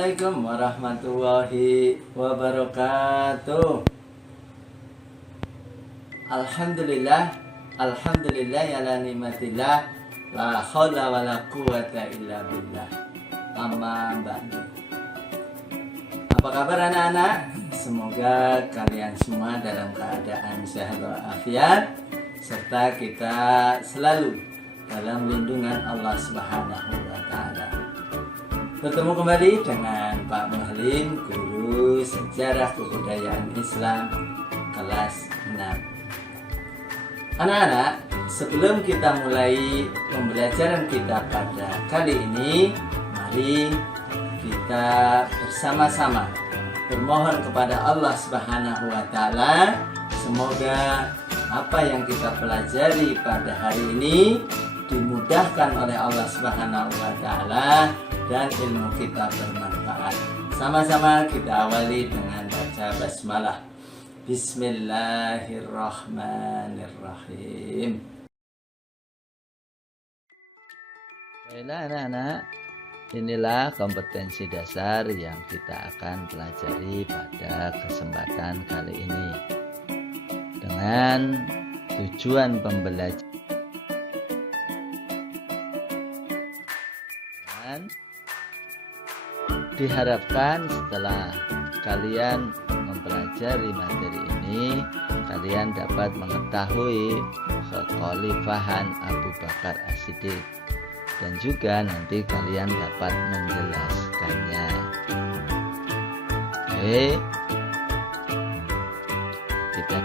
Assalamualaikum warahmatullahi wabarakatuh. Alhamdulillah, alhamdulillah ya la ni'matillah, la haula wala quwata illa billah. Amma ba'du. Apa kabar anak-anak? Semoga kalian semua dalam keadaan sehat walafiat, serta kita selalu dalam lindungan Allah Subhanahu wa taala. Bertemu kembali dengan Pak Muhlim, guru Sejarah Kebudayaan Islam kelas 6. Anak-anak, sebelum kita mulai pembelajaran kita pada kali ini, mari kita bersama-sama bermohon kepada Allah Subhanahu wa taala, semoga apa yang kita pelajari pada hari ini dimudahkan oleh Allah Subhanahu wa taala dan ilmu kita bermanfaat. Sama-sama kita awali dengan baca basmalah. Bismillahirrahmanirrahim. Baiklah anak-anak, inilah kompetensi dasar yang kita akan pelajari pada kesempatan kali ini. Dengan tujuan pembelajaran diharapkan setelah kalian mempelajari materi ini, kalian dapat mengetahui kekhalifahan Abu Bakar As-Siddiq dan juga nanti kalian dapat menjelaskannya. Oke, kita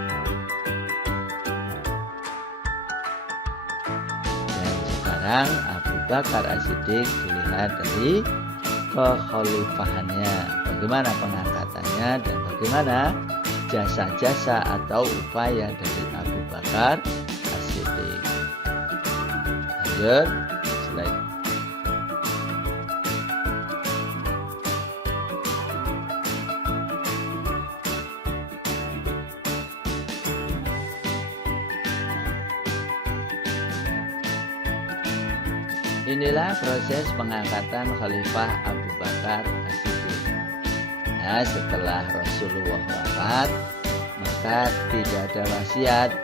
dan sekarang Abu Bakar As-Siddiq dilihat dari kekhalifahannya, bagaimana pengangkatannya dan bagaimana jasa-jasa atau upaya dari Abu Bakar As-Siddiq. Lanjut slide. Inilah proses pengangkatan Khalifah Abu Bakar As-Siddiq. Nah, setelah Rasulullah wafat, maka tidak ada wasiat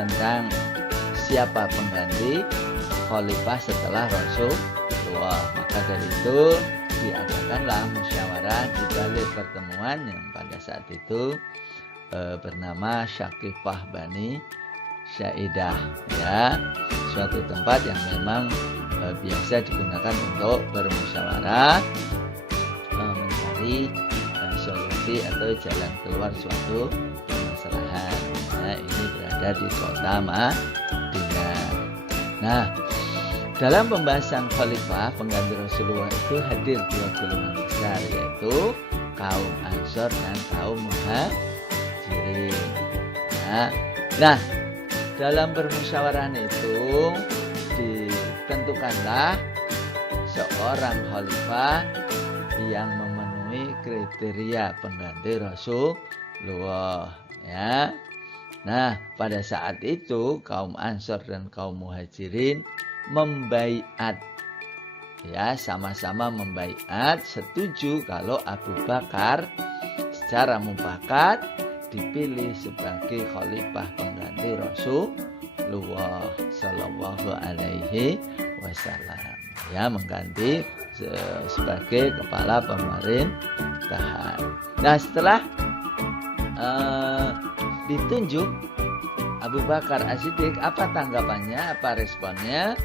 tentang siapa pengganti Khalifah setelah Rasulullah. Maka dari itu diadakanlah musyawarah di balik pertemuan yang pada saat itu bernama Syakifah Bani Syaidah, ya, suatu tempat yang memang biasa digunakan untuk bermusyawarah mencari solusi atau jalan keluar suatu permasalahan. Nah, ini berada di kota Madinah. Nah, dalam pembahasan khalifah pengganti Rasulullah itu hadir dua golongan besar, yaitu kaum Ansor dan kaum Muhajirin. Nah, dalam permusyawarah itu ditentukanlah seorang khalifah yang memenuhi kriteria pengganti Rasulullah, ya. Nah, pada saat itu kaum Ansor dan kaum Muhajirin membaiat, ya, sama-sama membaiat setuju kalau Abu Bakar secara mufakat dipilih sebagai khalifah pengganti Rasulullah Sallallahu Alaihi Wasallam, ya, mengganti sebagai kepala pemerintahan. Nah, setelah ditunjuk Abu Bakar As-Siddiq, apa tanggapannya, apa responnya?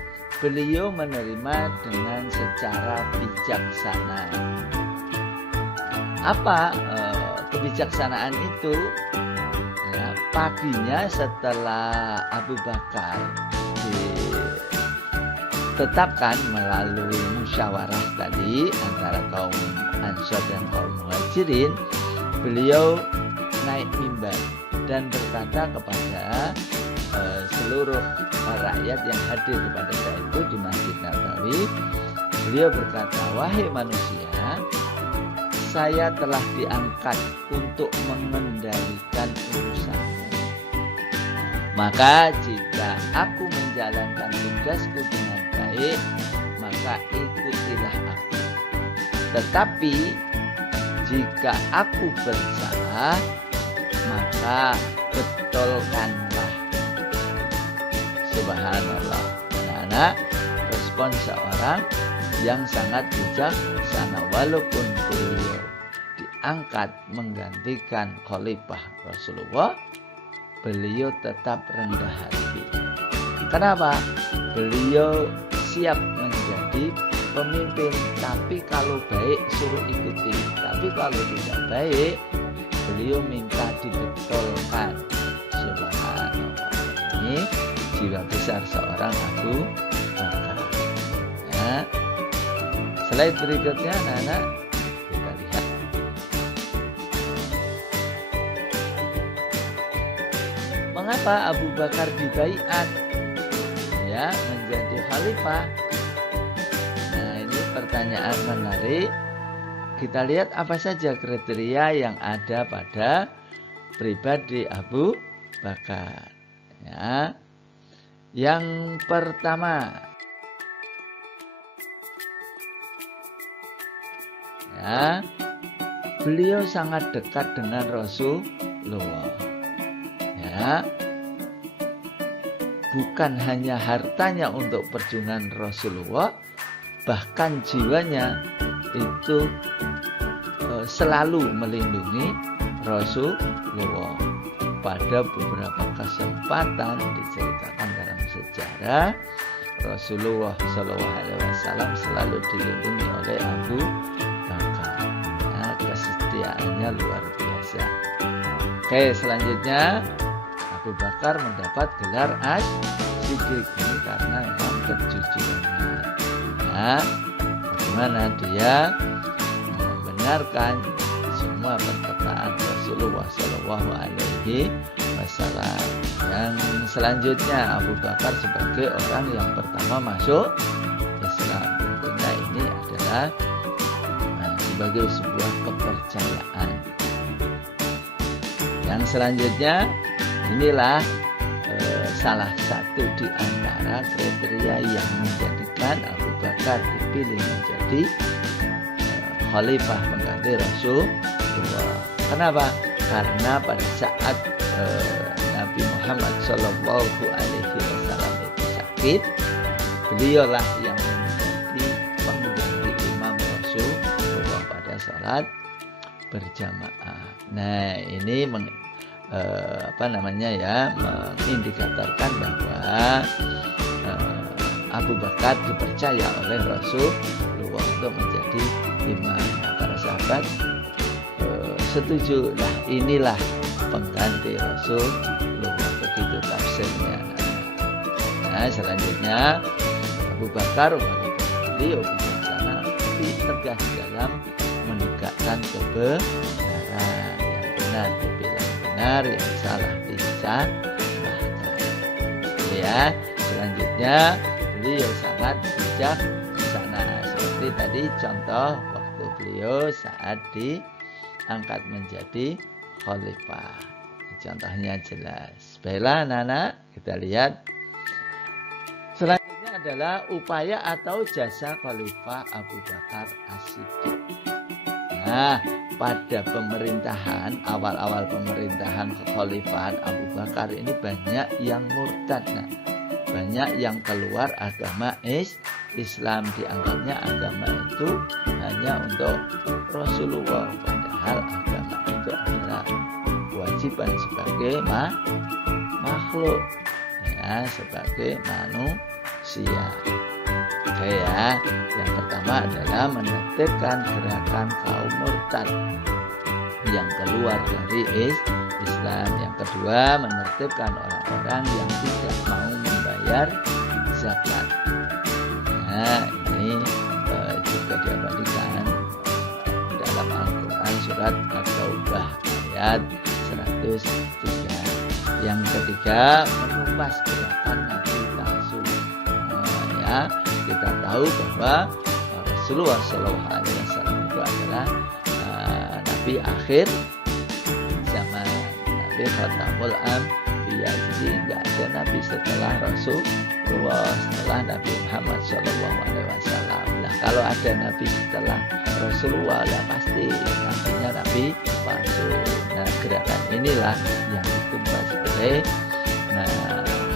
Beliau menerima dengan secara bijaksana. Apa kebijaksanaan itu? Nah, paginya setelah Abu Bakar ditetapkan melalui musyawarah tadi antara kaum Ansor dan kaum Muhajirin, beliau naik mimbar dan berkata kepada seluruh rakyat yang hadir pada saat itu di Masjid Nabawi. Beliau berkata, "Wahai manusia, saya telah diangkat untuk mengendalikan urusanmu. Maka jika aku menjalankan tugasku dengan baik, maka ikutilah aku. Tetapi jika aku bersalah, maka betulkanlah. Subhanallah. Anak-anak, respon seorang yang sangat bijaksana, walaupun beliau diangkat menggantikan khalifah Rasulullah, beliau tetap rendah hati. Kenapa? Beliau siap menjadi pemimpin, tapi kalau baik suruh ikuti, tapi kalau tidak baik beliau minta dibetulkan. Subhanallah. Ini jiwa besar seorang Abu Bakar. Ya. Slide berikutnya, anak-anak, kita lihat. Mengapa Abu Bakar dibaiat ya menjadi khalifah? Nah, ini pertanyaan menarik. Kita lihat apa saja kriteria yang ada pada pribadi Abu Bakar. Ya. Yang pertama, ya, beliau sangat dekat dengan Rasulullah. Ya, bukan hanya hartanya untuk perjuangan Rasulullah, bahkan jiwanya itu selalu melindungi Rasulullah. Pada beberapa kesempatan diceritakan dalam sejarah, Rasulullah SAW selalu dilindungi oleh Abu Bakar. Nah, kesetiaannya luar biasa. Oke, selanjutnya Abu Bakar mendapat gelar As-Siddiq ini karena memang kejujurannya. Nah, bagaimana dia membenarkan semua perkataan Rasulullah SAW. Yang selanjutnya, Abu Bakar sebagai orang yang pertama masuk Islam. Tentunya ini adalah sebagai sebuah kepercayaan. Yang selanjutnya, inilah salah satu di antara kriteria yang menjadikan Abu Bakar dipilih menjadi khalifah pengganti Rasulullah. Kenapa? Karena pada saat Nabi Muhammad SAW itu sakit, beliaulah yang menjadi pengganti imam Rasulullah pada sholat berjamaah. Nah, ini mengindikatorkan bahwa Abu Bakar dipercaya oleh Rasulullah untuk menjadi imam. Nah, para sahabat setujulah, inilah pengganti Rasulullah, begitu tafsirnya. Nah, selanjutnya Abu Bakar walaupun beliau bijaksana, tapi tegas dalam menegakkan kebenaran. Yang benar dibilang benar, yang salah disalahkan. Ya, selanjutnya beliau sangat bijaksana. Seperti tadi contoh waktu beliau saat diangkat menjadi khalifah. Contohnya jelas. Baiklah anak-anak, kita lihat. Selanjutnya adalah upaya atau jasa khalifah Abu Bakar As-Siddiq. Nah, pada pemerintahan, awal-awal pemerintahan kekhalifahan Abu Bakar ini banyak yang murtad. Nah, banyak yang keluar agama Islam, dianggapnya agama itu hanya untuk Rasulullah, padahal agama itu adalah kewajiban sebagai makhluk, ya, sebagai manusia. Oke ya, yang pertama adalah menertibkan gerakan kaum murtad yang keluar dari Islam. Yang kedua, menertibkan orang-orang yang tidak mau membayar zakat. Nah, ini juga diabadikan dalam Al-Quran surat At-Taubah ayat 103. Yang ketiga, menumpas gerakan nabi palsu. Ya, kita tahu bahwa Rasulullah SAW itu adalah nabi akhir zaman, nabi Khatamul anbiya. Jadi enggak ada nabi setelah Rasulullah, setelah Nabi Muhammad SAW. Nah, kalau ada nabi setelah Rasulullah, lah pasti nabinya nabi palsu. Nah, gerakan inilah yang ditumbas oleh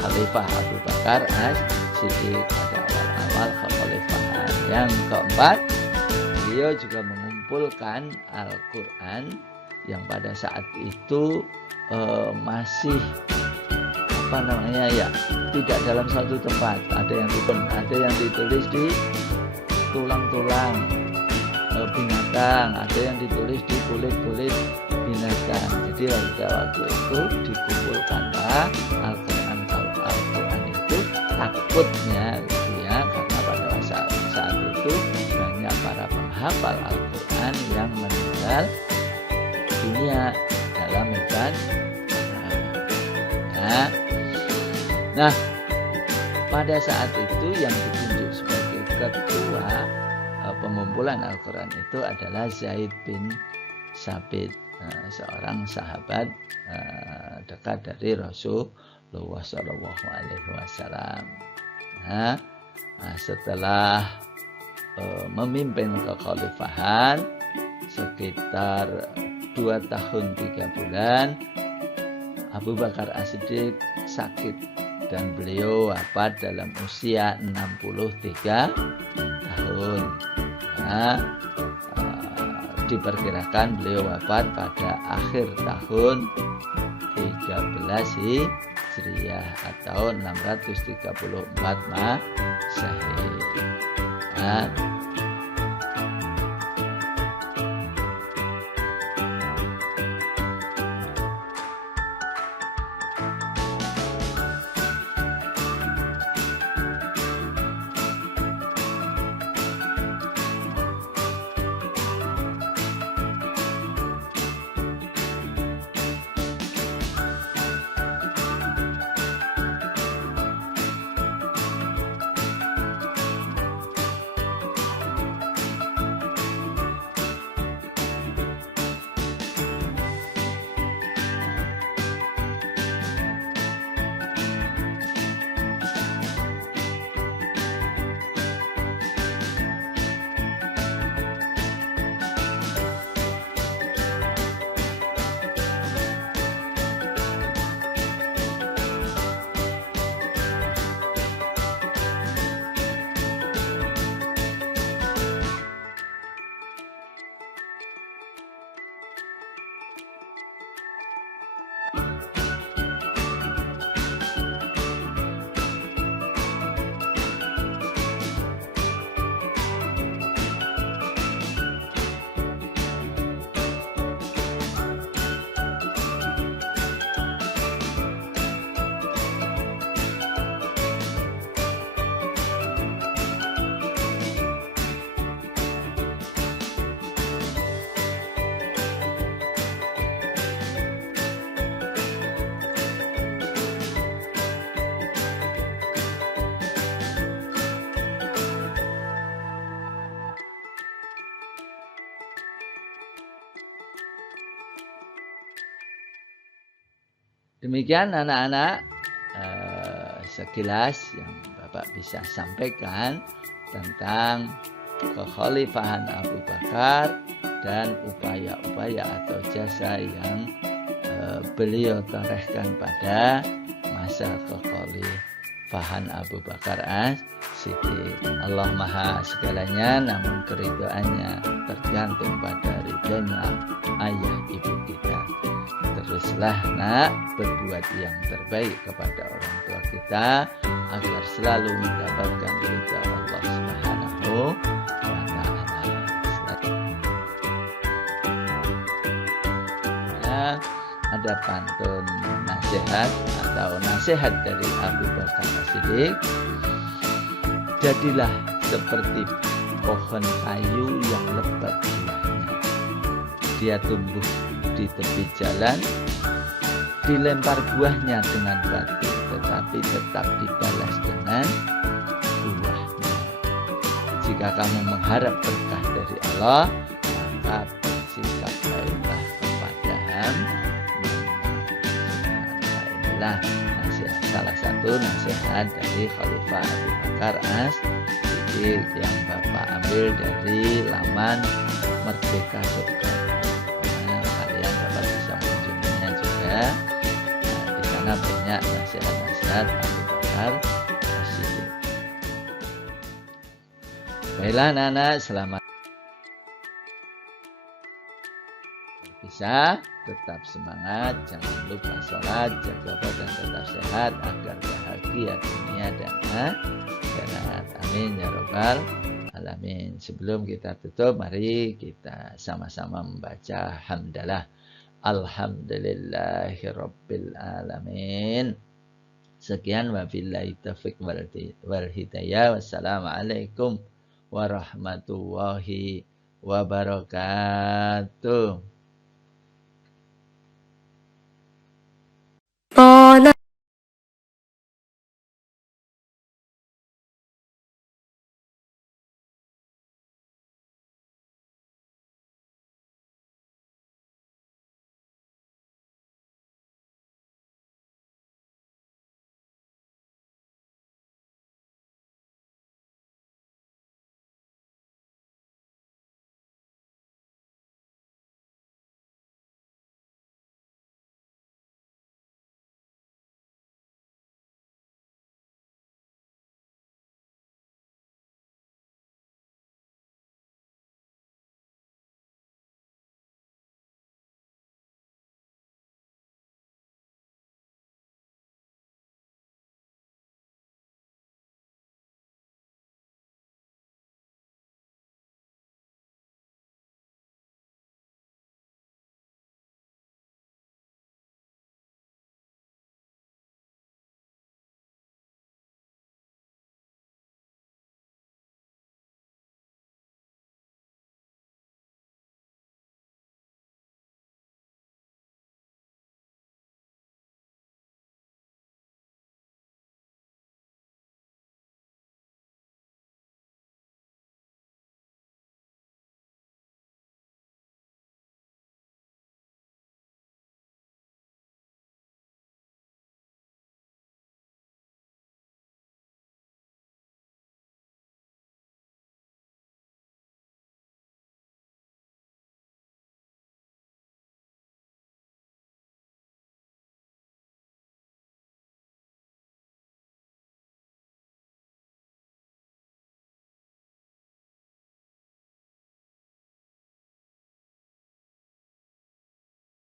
Khalifah Abu Bakar As-Siddiq pada awal-awal kekhalifahan. Yang keempat, beliau juga mengumpulkan Al-Quran yang pada saat itu masih tidak dalam satu tempat. Ada yang ditulis di tulang-tulang binatang, ada yang ditulis di kulit-kulit binatang. Jadi waktu itu dikumpulkanlah Al-Quran. Kalau Al-Quran itu takutnya gitu ya, karena pada saat itu banyak para penghafal Al-Quran yang meninggal dunia dalam medan. Nah, pada saat itu yang ditunjuk sebagai ketua pengumpulan Al-Quran itu adalah Zaid bin Sabit, seorang sahabat dekat dari Rasulullah SAW. Nah, setelah memimpin kekhalifahan sekitar 2 tahun 3 bulan, Abu Bakar As-Siddiq sakit dan beliau wafat dalam usia 63 tahun. Nah, diperkirakan beliau wafat pada akhir tahun 13 Hijriah atau 634 Masehi. Nah, demikian anak-anak sekilas yang Bapak bisa sampaikan tentang kekhalifahan Abu Bakar dan upaya-upaya atau jasa yang beliau torehkan pada masa kekhalifahan Abu Bakar As-Siddiq. Allah Maha segalanya, namun keridhaannya tergantung pada ridhanya ayah ibu kita. Teruslah nak berbuat yang terbaik kepada orang tua kita agar selalu mendapatkan ridha Allah Subhanahu wa Ta'ala. Ada pantun nasihat atau nasihat dari Abu Bakar As-Siddiq. Jadilah seperti pohon kayu yang lebat buahnya. Dia tumbuh di tepi jalan, dilempar buahnya dengan batu, tetapi tetap dibalas dengan buahnya. Jika kamu mengharap berkah dari Allah, maka bersikap baiklah kepada hamba. adalah salah satu nasihat dari Khalifah Abu Bakar As-Siddiq yang Bapak ambil dari laman merdeka.com. Kalian dapat bisa mengunjunginya juga. Di sana banyak nasihat-nasihat Abu Bakar As-Siddiq. Baiklah anak-anak, selamat bisa tetap semangat, jangan lupa sholat, jaga badan tetap sehat agar bahagia dunia dan akhirat. Amin ya rabbal alamin. Sebelum kita tutup, mari kita sama-sama membaca hamdalah. Alhamdulillahirabbil alamin. Sekian, wabillahi taufiq wal hidayah. Wassalamualaikum warahmatullahi wabarakatuh.